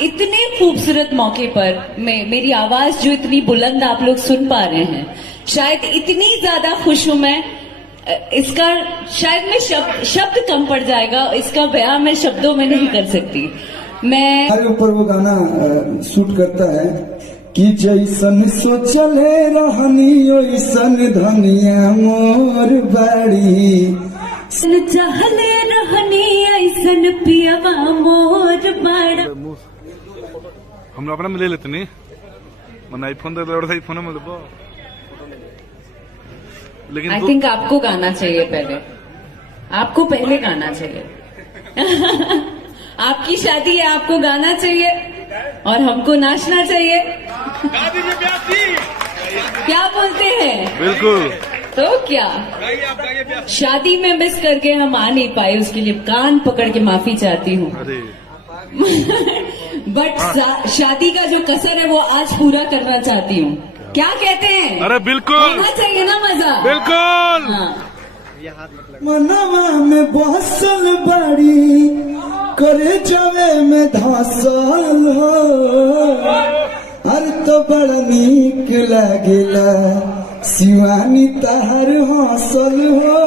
इतने खूबसूरत मौके पर मेरी आवाज जो इतनी बुलंद आप लोग सुन पा रहे हैं, शायद इतनी ज्यादा खुश हूं मैं, इसका शायद मैं शब्द कम पड़ जाएगा, इसका बयान मैं शब्दों में नहीं कर सकती। मैं हमारे ऊपर वो गाना शूट करता है कि जैसन सोचले रहनी ओइसन धनिया मोर बाड़ी, चाहले रहनी ऐसन पियवा मोर बड़ा। हम अपना में ले लेते नहीं, मन आईफोन दे दे आईफोन में लेबो, लेकिन आई थिंक आपको गाना चाहिए पहले, आपको पहले गाना चाहिए। आपकी शादी है, आपको गाना चाहिए और हमको नाचना चाहिए। क्या बोलते हैं? बिल्कुल। तो क्या शादी में मिस करके हम आ नहीं पाए, उसके लिए कान पकड़ के माफी चाहती हूँ। बट शादी का जो कसर है वो आज पूरा करना चाहती हूँ। क्या कहते हैं? अरे बिल्कुल, होना चाहिए ना मजा। बिल्कुल। हाँ। मनवा में बसल बाड़ी करे जावे में धासल हो, अरे तो बड़ा नीक लागेला शिवानी तहर हौसल हो।